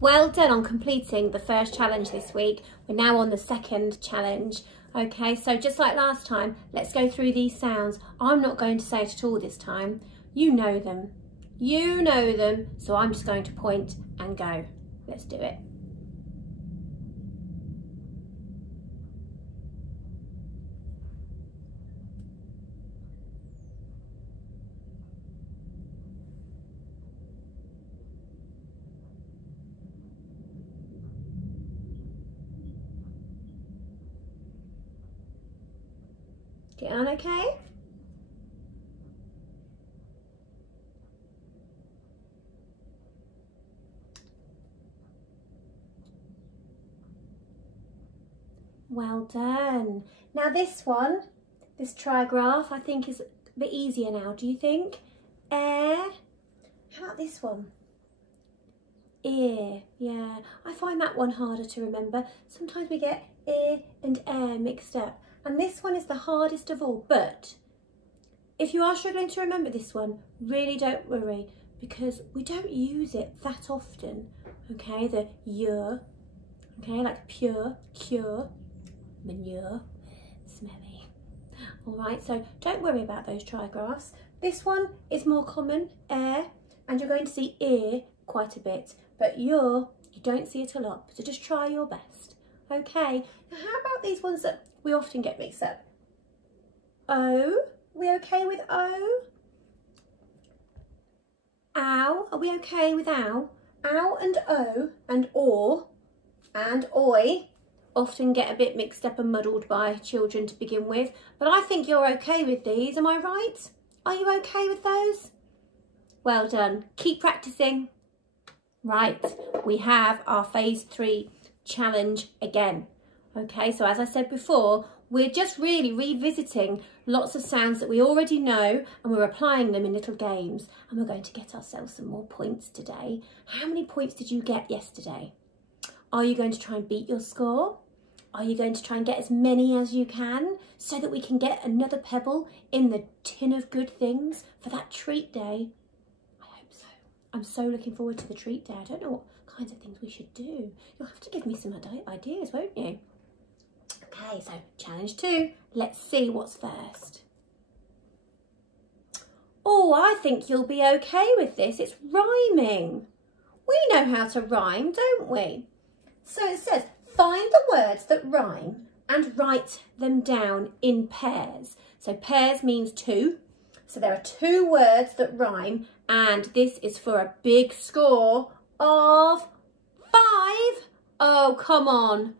Well done on completing the first challenge this week. We're now on the second challenge. Okay, so just like last time, let's go through these sounds. I'm not going to say it at all this time. You know them. You know them, so I'm just going to point and go. Let's do it. Get on okay? Well done. Now this one, this trigraph, I think is a bit easier now, do you think? Air. How about this one? Ear. Yeah, I find that one harder to remember. Sometimes we get ear and air mixed up. And this one is the hardest of all, but if you are struggling to remember this one, really don't worry, because we don't use it that often, okay? The y, okay, like pure, cure, manure, smelly. All right, so don't worry about those trigraphs. This one is more common, air, and you're going to see ear quite a bit, but you don't see it a lot, so just try your best, okay? Now how about these ones that we often get mixed up? O, are we okay with O? Ow, are we okay with ow? Ow and O and or and oi often get a bit mixed up and muddled by children to begin with, but I think you're okay with these, am I right? Are you okay with those? Well done, keep practicing. Right, we have our phase 3 challenge again. Okay, so as I said before, we're just really revisiting lots of sounds that we already know, and we're applying them in little games, and we're going to get ourselves some more points today. How many points did you get yesterday? Are you going to try and beat your score? Are you going to try and get as many as you can so that we can get another pebble in the tin of good things for that treat day? I hope so. I'm so looking forward to the treat day. I don't know what kinds of things we should do. You'll have to give me some ideas, won't you? Okay, so challenge 2. Let's see what's first. Oh, I think you'll be okay with this. It's rhyming. We know how to rhyme, don't we? So it says, find the words that rhyme and write them down in pairs. So pairs means 2. So there are 2 words that rhyme, and this is for a big score of 5. Oh, come on.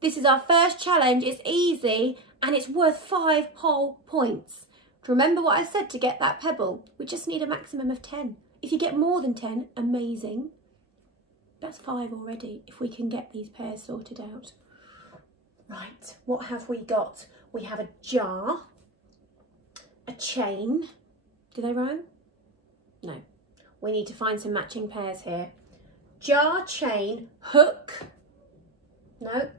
This is our first challenge, it's easy, and it's worth 5 whole points. Do you remember what I said to get that pebble? We just need a maximum of 10. If you get more than 10, amazing. That's 5 already, if we can get these pairs sorted out. Right, what have we got? We have a jar, a chain. Do they rhyme? No. We need to find some matching pairs here. Jar, chain, hook. No.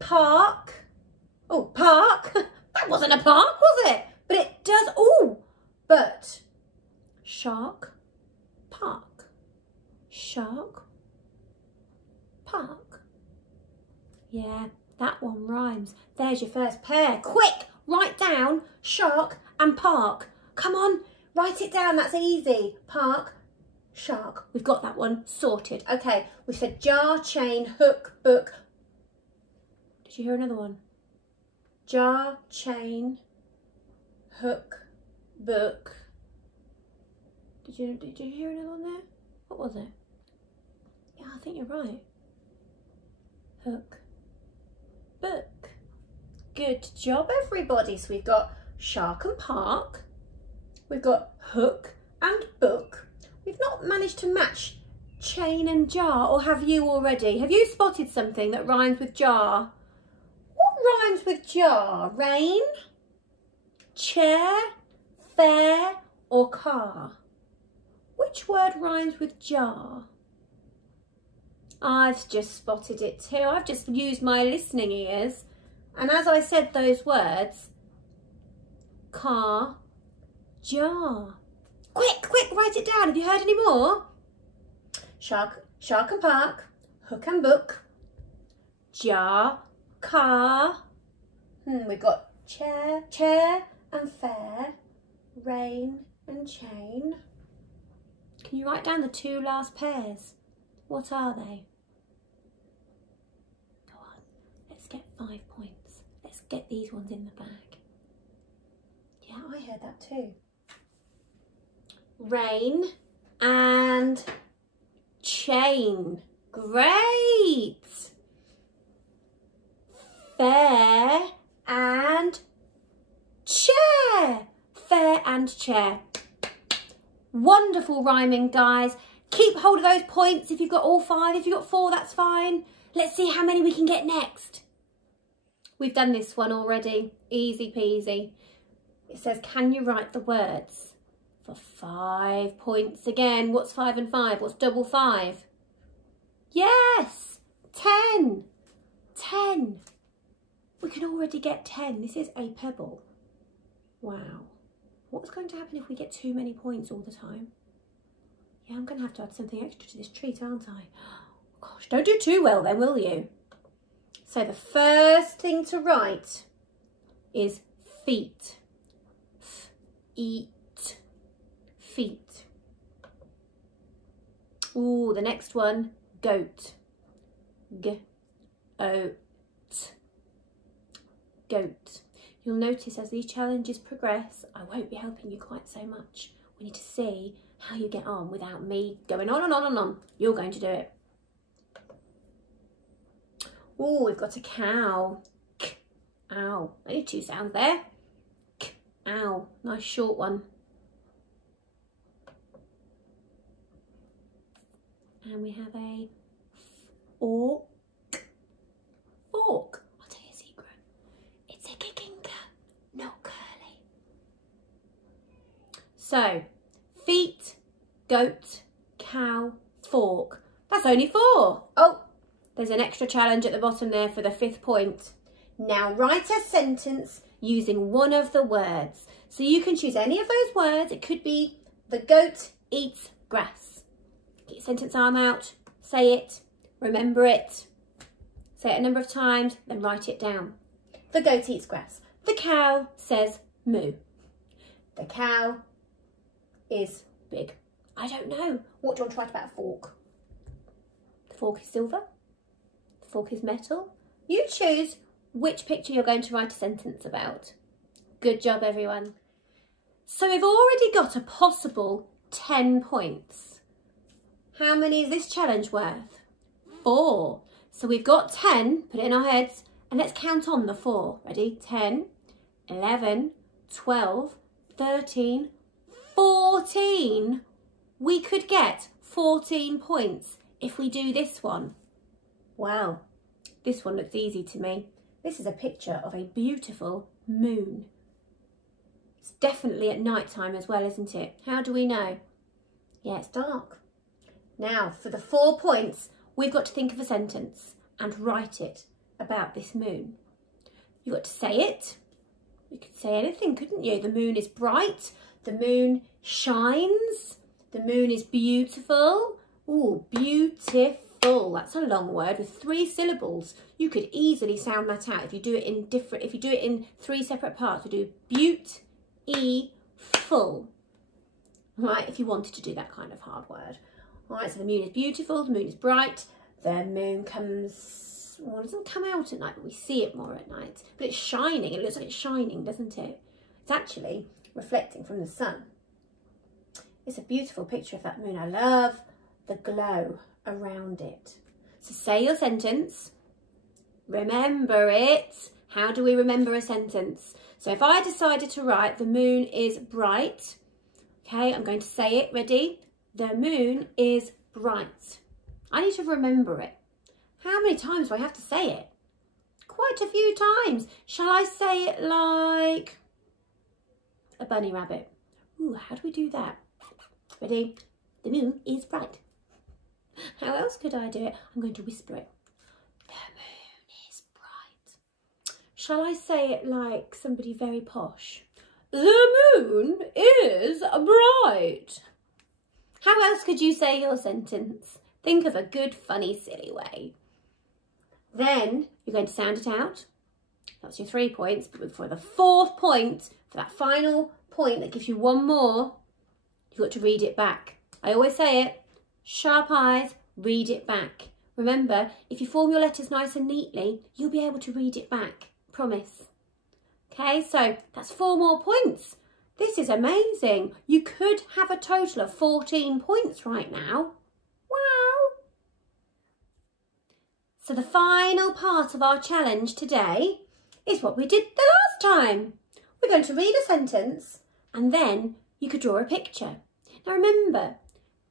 Park. Oh, park. That wasn't a park, was it? But it does. Oh, but shark, park. Shark, park. Yeah, that one rhymes. There's your first pair. Quick, write down shark and park. Come on, write it down. That's easy. Park, shark. We've got that one sorted. Okay, we said jar, chain, hook, book. Did you hear another one? Jar, chain, hook, book. Did you hear another one there? What was it? Yeah, I think you're right. Hook, book. Good job, everybody. So we've got shark and park. We've got hook and book. We've not managed to match chain and jar, or have you already? Have you spotted something that rhymes with jar? What rhymes with jar? Rain, chair, fair, or car? Which word rhymes with jar? I've just spotted it too. I've just used my listening ears. And as I said those words, car, jar. Quick, quick, write it down. Have you heard any more? Shark and park, hook and book, jar, car. We've got chair and fair, rain and chain. Can you write down the two last pairs? What are they? Go on, let's get 5 points. Let's get these ones in the bag. Yeah, I heard that too. Rain and chain. Great. Fair and chair. Fair and chair. Wonderful rhyming, guys. Keep hold of those points if you've got all 5. If you've got 4, that's fine. Let's see how many we can get next. We've done this one already. Easy peasy. It says, can you write the words for 5 points again? What's 5 and 5? What's double 5? Yes, 10. 10. We can already get 10. This is a pebble. Wow. What's going to happen if we get too many points all the time? Yeah, I'm going to have to add something extra to this treat, aren't I? Gosh, don't do too well then, will you? So the first thing to write is feet. Eat. Feet. Ooh, the next one, goat. G-O-T. Goat. You'll notice as these challenges progress, I won't be helping you quite so much. We need to see how you get on without me going on and on and on. You're going to do it. Oh, we've got a cow. K-ow. Only 2 sounds there. K-ow. Nice short one. And we have a fork. Fork. I'll tell you a secret. It's a kicking cat, not curly. So, feet, goat, cow, fork. That's only 4. Oh, there's an extra challenge at the bottom there for the 5th point. Now write a sentence using one of the words. So you can choose any of those words. It could be the goat eats grass. Get your sentence arm out, say it, remember it. Say it a number of times, then write it down. The goat eats grass. The cow says moo. The cow is big. I don't know. What do you want to write about a fork? The fork is silver. The fork is metal. You choose which picture you're going to write a sentence about. Good job, everyone. So we've already got a possible 10 points. How many is this challenge worth? 4. So we've got 10, put it in our heads, and let's count on the 4. Ready? 10, 11, 12, 13, 14. We could get 14 points if we do this one. Wow, this one looks easy to me. This is a picture of a beautiful moon. It's definitely at night time as well, isn't it? How do we know? Yeah, it's dark. Now, for the 4 points, we've got to think of a sentence and write it about this moon. You've got to say it. You could say anything, couldn't you? The moon is bright. The moon shines. The moon is beautiful. Ooh, beautiful. That's a long word with 3 syllables. You could easily sound that out if you do it in if you do it in 3 separate parts. We do beaut-e-full. Right, if you wanted to do that kind of hard word. All right, so the moon is beautiful, the moon is bright, the moon comes, well, it doesn't come out at night, but we see it more at night. But it's shining, it looks like it's shining, doesn't it? It's actually reflecting from the sun. It's a beautiful picture of that moon. I love the glow around it. So say your sentence, remember it. How do we remember a sentence? So if I decided to write the moon is bright, okay, I'm going to say it, ready? The moon is bright. I need to remember it. How many times do I have to say it? Quite a few times. Shall I say it like a bunny rabbit? Ooh, how do we do that? Ready? The moon is bright. How else could I do it? I'm going to whisper it. The moon is bright. Shall I say it like somebody very posh? The moon is bright. How else could you say your sentence? Think of a good, funny, silly way. Then you're going to sound it out. That's your 3 points. But for the 4th point, for that final point that gives you 1 more, you've got to read it back. I always say it, sharp eyes, read it back. Remember, if you form your letters nice and neatly, you'll be able to read it back. Promise. Okay, so that's 4 more points. This is amazing. You could have a total of 14 points right now. Wow. So the final part of our challenge today is what we did the last time. We're going to read a sentence and then you could draw a picture. Now remember,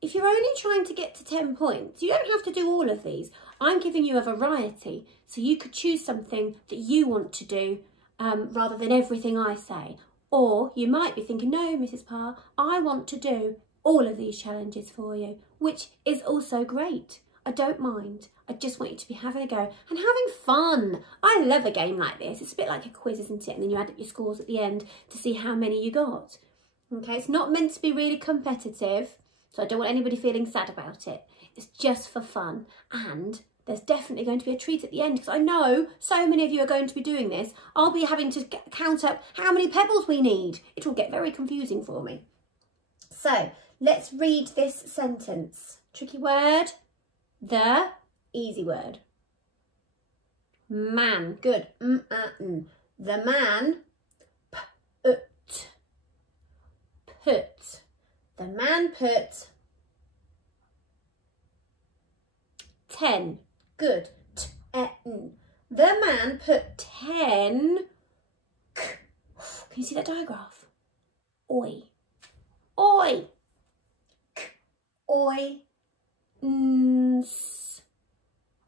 if you're only trying to get to 10 points, you don't have to do all of these. I'm giving you a variety, so you could choose something that you want to do rather than everything I say. Or you might be thinking, no, Mrs. Parr, I want to do all of these challenges for you, which is also great. I don't mind. I just want you to be having a go and having fun. I love a game like this. It's a bit like a quiz, isn't it? And then you add up your scores at the end to see how many you got. Okay, it's not meant to be really competitive, so I don't want anybody feeling sad about it. It's just for fun. And there's definitely going to be a treat at the end because I know so many of you are going to be doing this. I'll be having to count up how many pebbles we need. It will get very confusing for me. So let's read this sentence. Tricky word, the, easy word. Man, good. The man put. The man put 10. Good. The man put 10. Can you see that digraph? Oi. Oi. Oi.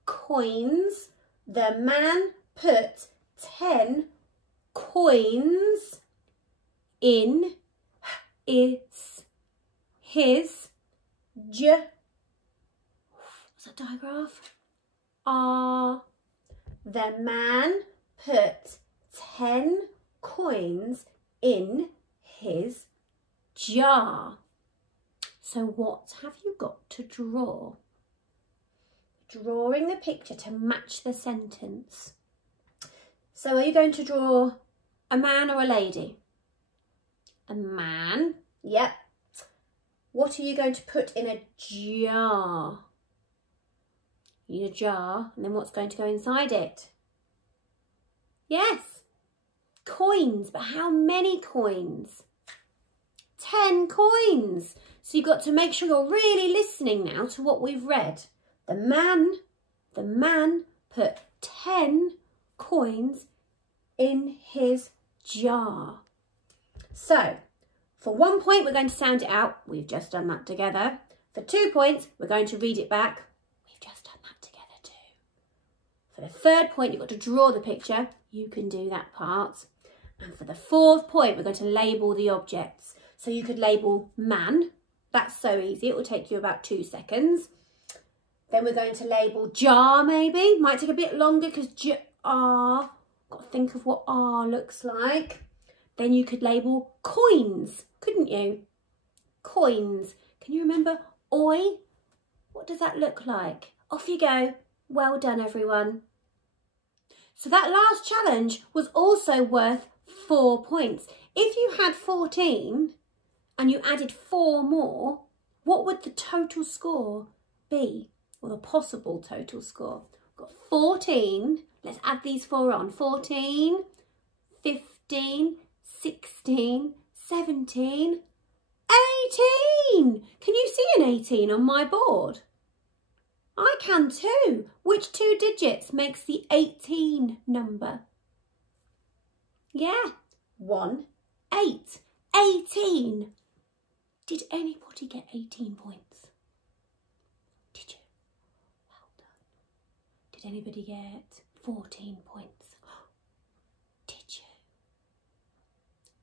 Coins. The man put 10 coins in his what's that digraph? The man put 10 coins in his jar. So what have you got to draw? Drawing the picture to match the sentence. So are you going to draw a man or a lady? A man, yep. What are you going to put in a jar? You need a jar, and then what's going to go inside it? Yes, coins, but how many coins? 10 coins. So you've got to make sure you're really listening now to what we've read. The man put 10 coins in his jar. So, for 1 point, we're going to sound it out. We've just done that together. For 2 points, we're going to read it back. We've just done that together too. For the 3rd point, you've got to draw the picture. You can do that part. And for the 4th point, we're going to label the objects. So you could label man. That's so easy. It will take you about 2 seconds. Then we're going to label jar maybe. Might take a bit longer because jar. Got to think of what R looks like. Then you could label coins, couldn't you? Coins. Can you remember oi? What does that look like? Off you go. Well done, everyone. So that last challenge was also worth 4 points. If you had 14 and you added 4 more, what would the total score be? Or the possible total score? We've got 14. Let's add these 4 on. 14, 15, 16, 17, 18. Can you see an 18 on my board? I can too. Which 2 digits makes the 18 number? Yeah, 1, 8. 18. Did anybody get 18 points? Did you? Well done. Did anybody get 14 points? Did you?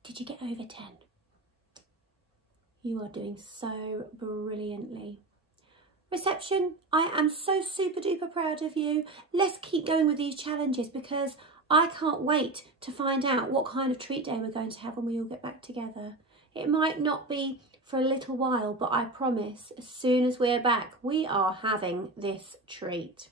Did you get over 10? You are doing so brilliantly. Reception, I am so super duper proud of you. Let's keep going with these challenges because I can't wait to find out what kind of treat day we're going to have when we all get back together. It might not be for a little while, but I promise as soon as we're back, we are having this treat.